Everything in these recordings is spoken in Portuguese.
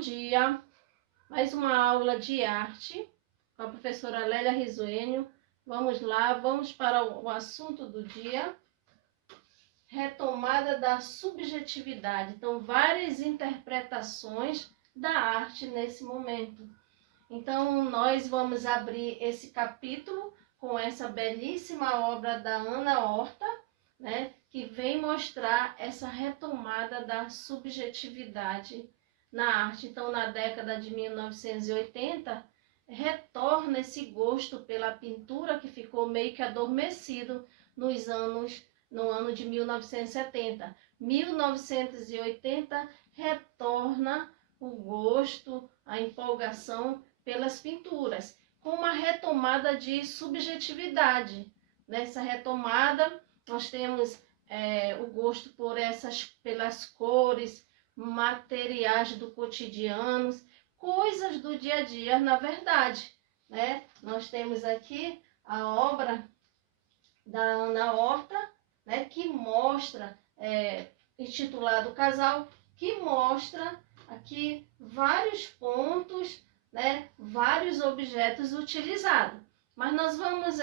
dia, mais uma aula de arte com a professora Lélia Risuênio. Vamos lá, vamos para o assunto do dia, retomada da subjetividade. Então, várias interpretações da arte nesse momento. Então, nós vamos abrir esse capítulo com essa belíssima obra da Ana Horta, né, que vem mostrar essa retomada da subjetividade na arte. Então, na década de 1980, retorna esse gosto pela pintura que ficou meio que adormecido no ano de 1970. 1980 retorna o gosto, a empolgação pelas pinturas, com uma retomada de subjetividade. Nessa retomada, nós temos o gosto pelas cores, materiais do cotidiano, coisas do dia a dia, na verdade, né? Nós temos aqui a obra da Ana Horta, né, que mostra, intitulado Casal, que mostra aqui vários pontos, né, vários objetos utilizados. Mas nós vamos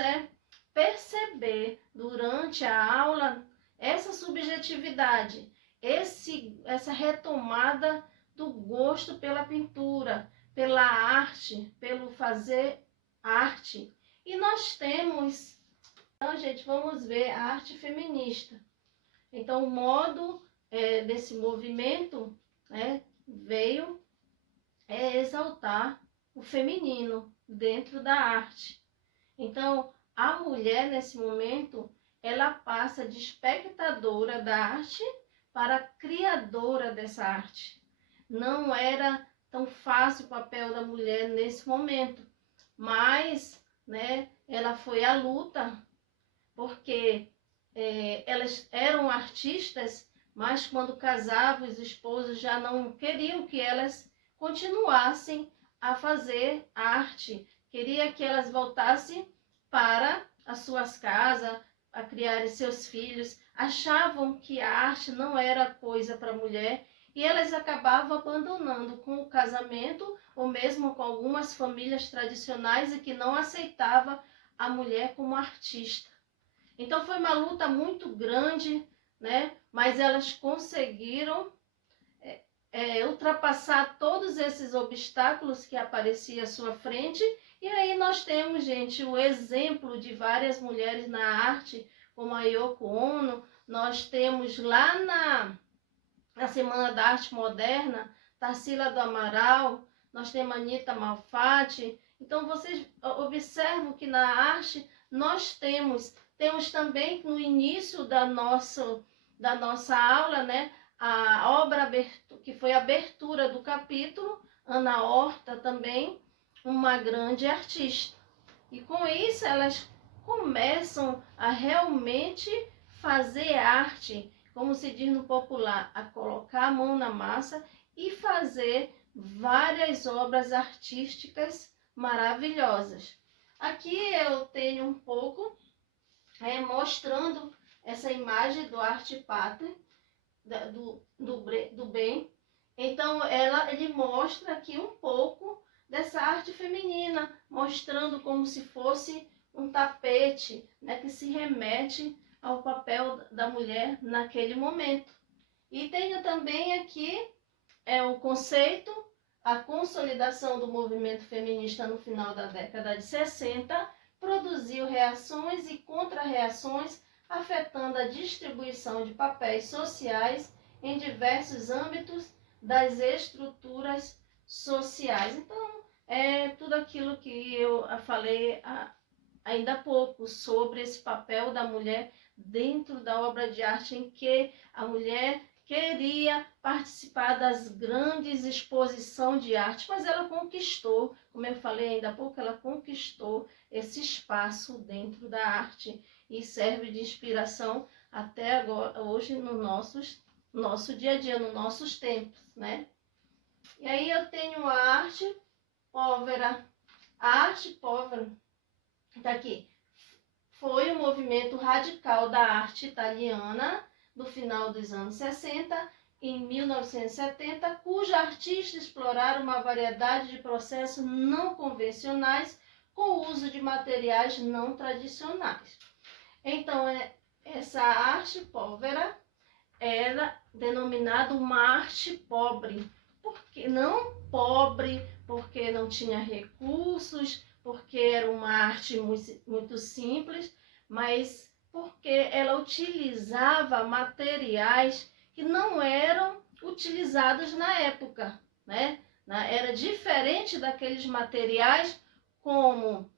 perceber durante a aula essa subjetividade, essa retomada do gosto pela pintura, pela arte, pelo fazer arte. E nós temos, então, gente, vamos ver a arte feminista. Então, o modo desse movimento, né, veio exaltar o feminino dentro da arte. Então, a mulher, nesse momento, ela passa de espectadora da arte para criadora dessa arte. Não era tão fácil o papel da mulher nesse momento, mas, né, ela foi à luta, porque elas eram artistas, mas quando casavam, os esposos já não queriam que elas continuassem a fazer arte, queria que elas voltassem para as suas casas, a criar seus filhos, achavam que a arte não era coisa para a mulher e elas acabavam abandonando com o casamento ou mesmo com algumas famílias tradicionais e que não aceitavam a mulher como artista. Então foi uma luta muito grande, né? Mas elas conseguiram ultrapassar todos esses obstáculos que apareciam à sua frente. E aí nós temos, gente, o exemplo de várias mulheres na arte, como a Yoko Ono. Nós temos lá na Semana da Arte Moderna, Tarsila do Amaral, nós temos Anita Malfatti. Então vocês observam que na arte nós temos também no início da nossa aula, né, a obra que foi a abertura do capítulo, Ana Horta também, uma grande artista. E com isso elas começam a realmente fazer arte, como se diz no popular, a colocar a mão na massa e fazer várias obras artísticas maravilhosas. Aqui eu tenho um pouco mostrando essa imagem do Art Pater, do bem. Então ele mostra aqui um pouco dessa arte feminina, mostrando como se fosse um tapete, né, que se remete ao papel da mulher naquele momento. E tenho também aqui o conceito, a consolidação do movimento feminista no final da década de 60, produziu reações e contra-reações, afetando a distribuição de papéis sociais em diversos âmbitos das estruturas sociais. Então, é tudo aquilo que eu falei ainda há pouco sobre esse papel da mulher dentro da obra de arte, em que a mulher queria participar das grandes exposições de arte, mas ela conquistou, como eu falei ainda há pouco, ela conquistou esse espaço dentro da arte e serve de inspiração até agora, hoje, no nosso dia a dia, nos nossos tempos, né? E aí eu tenho a arte povera. A arte povera, tá aqui, foi um movimento radical da arte italiana do final dos anos 60 em 1970, cujo artista exploraram uma variedade de processos não convencionais com o uso de materiais não tradicionais. Então, essa arte povera era denominada uma arte pobre, porque não pobre porque não tinha recursos, porque era uma arte muito simples, mas porque ela utilizava materiais que não eram utilizados na época, né? Era diferente daqueles materiais como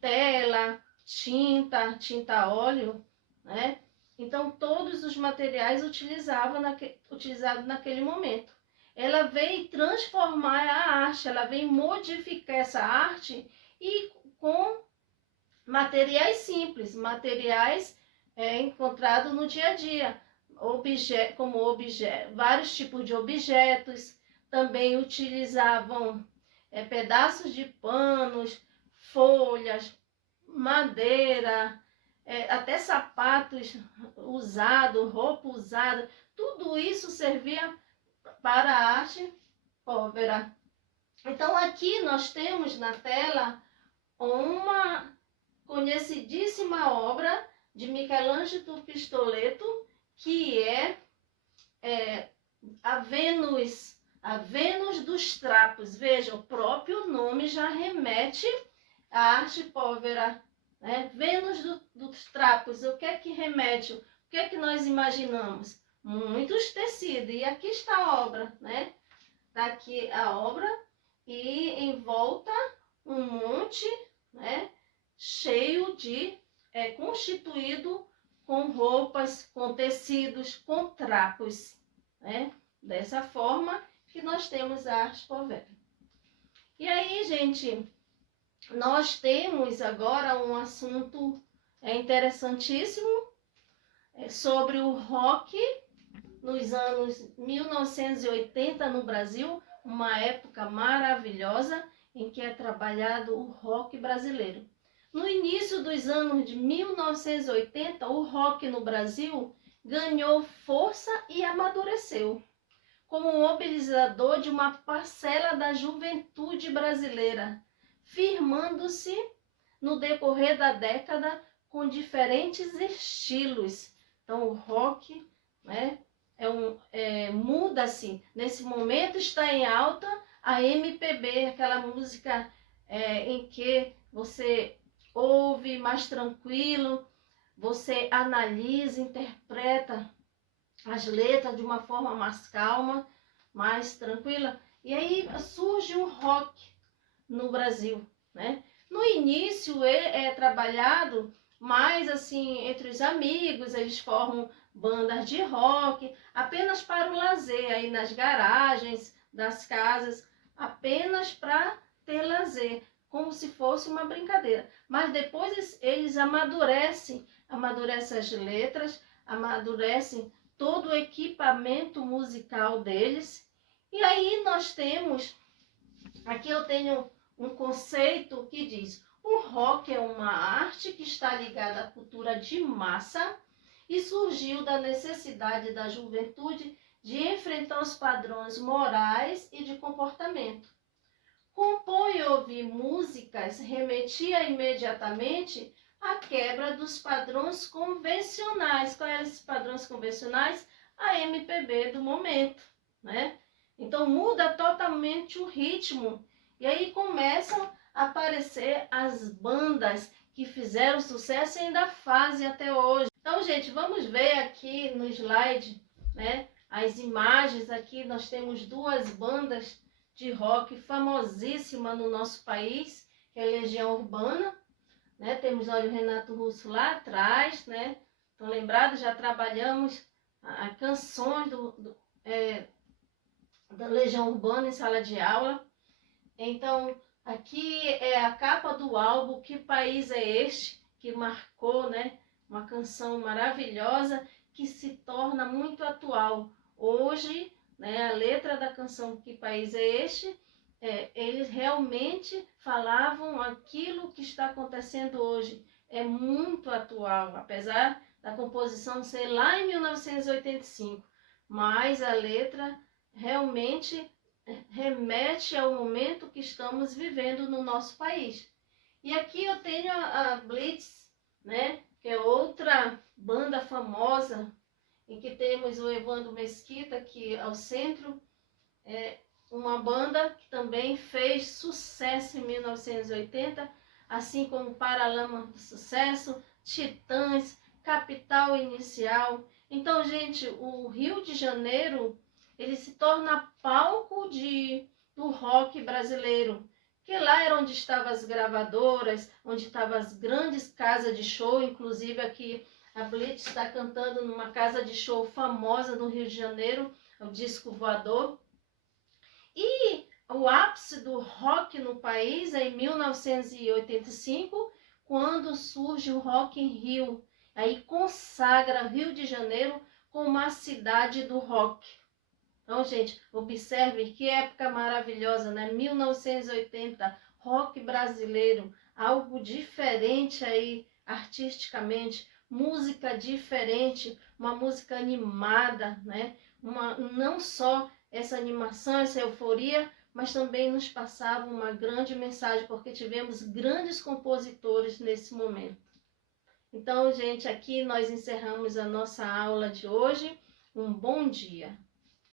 tela, tinta óleo, né? Então, todos os materiais utilizados naquele momento. Ela veio transformar a arte, ela veio modificar essa arte e com materiais simples, materiais encontrados no dia a dia, vários tipos de objetos, também utilizavam pedaços de panos, folhas, madeira, até sapatos usados, roupa usada, tudo isso servia para a arte povera. Então aqui nós temos na tela uma conhecidíssima obra de Michelangelo Pistoletto, que é a Vênus dos Trapos. Veja, o próprio nome já remete à arte povera, né? Vênus dos Trapos, o que é que remete? O que é que nós imaginamos? Muitos tecidos, e aqui está a obra, né? Está aqui a obra, e em volta um monte, né? Cheio de, constituído com roupas, com tecidos, com trapos, né? Dessa forma que nós temos a arte povera. E aí, gente, nós temos agora um assunto interessantíssimo sobre o rock nos anos 1980 no Brasil, uma época maravilhosa em que é trabalhado o rock brasileiro. No início dos anos de 1980, o rock no Brasil ganhou força e amadureceu como um mobilizador de uma parcela da juventude brasileira, firmando-se no decorrer da década com diferentes estilos. Então o rock, né, muda-se. Nesse momento está em alta a MPB, aquela música em que você ouve mais tranquilo, você analisa, interpreta as letras de uma forma mais calma, mais tranquila. E aí surge um rock no Brasil, né? No início é trabalhado mais assim entre os amigos, eles formam bandas de rock, apenas para o lazer, aí nas garagens das casas, apenas para ter lazer, como se fosse uma brincadeira. Mas depois eles amadurecem as letras, amadurecem todo o equipamento musical deles. E aí nós temos, aqui eu tenho um conceito que diz: o rock é uma arte que está ligada à cultura de massa e surgiu da necessidade da juventude de enfrentar os padrões morais e de comportamento. Compor e ouvir músicas remetia imediatamente à quebra dos padrões convencionais. Quais eram esses padrões convencionais? A MPB do momento, né? Então muda totalmente o ritmo. E aí começam a aparecer as bandas que fizeram sucesso e ainda fazem até hoje. Então, gente, vamos ver aqui no slide, né, as imagens. Aqui nós temos duas bandas de rock famosíssima no nosso país, que é a Legião Urbana, né? Temos, olha, o Renato Russo lá atrás, né? Estão lembrados? Já trabalhamos a canções da Legião Urbana em sala de aula. Então, aqui é a capa do álbum Que País é Este?, que marcou, né, uma canção maravilhosa que se torna muito atual. Hoje, né, a letra da canção Que País é Este? Eles realmente falavam aquilo que está acontecendo hoje. É muito atual, apesar da composição ser lá em 1985. mas a letra realmente remete ao momento que estamos vivendo no nosso país. E aqui eu tenho a Blitz, né, que é outra banda famosa, em que temos o Evandro Mesquita aqui ao centro, uma banda que também fez sucesso em 1980, assim como Paralamas do Sucesso, Titãs, Capital Inicial. Então, gente, o Rio de Janeiro, ele se torna palco do rock brasileiro, que lá era onde estavam as gravadoras, onde estavam as grandes casas de show, inclusive aqui a Blitz está cantando numa casa de show famosa no Rio de Janeiro, o Disco Voador. E o ápice do rock no país é em 1985, quando surge o Rock in Rio. Aí consagra Rio de Janeiro como a cidade do rock. Então, gente, observe que época maravilhosa, né? 1980, rock brasileiro, algo diferente aí artisticamente, música diferente, uma música animada, né? Não só essa animação, essa euforia, mas também nos passava uma grande mensagem, porque tivemos grandes compositores nesse momento. Então, gente, aqui nós encerramos a nossa aula de hoje. Um bom dia!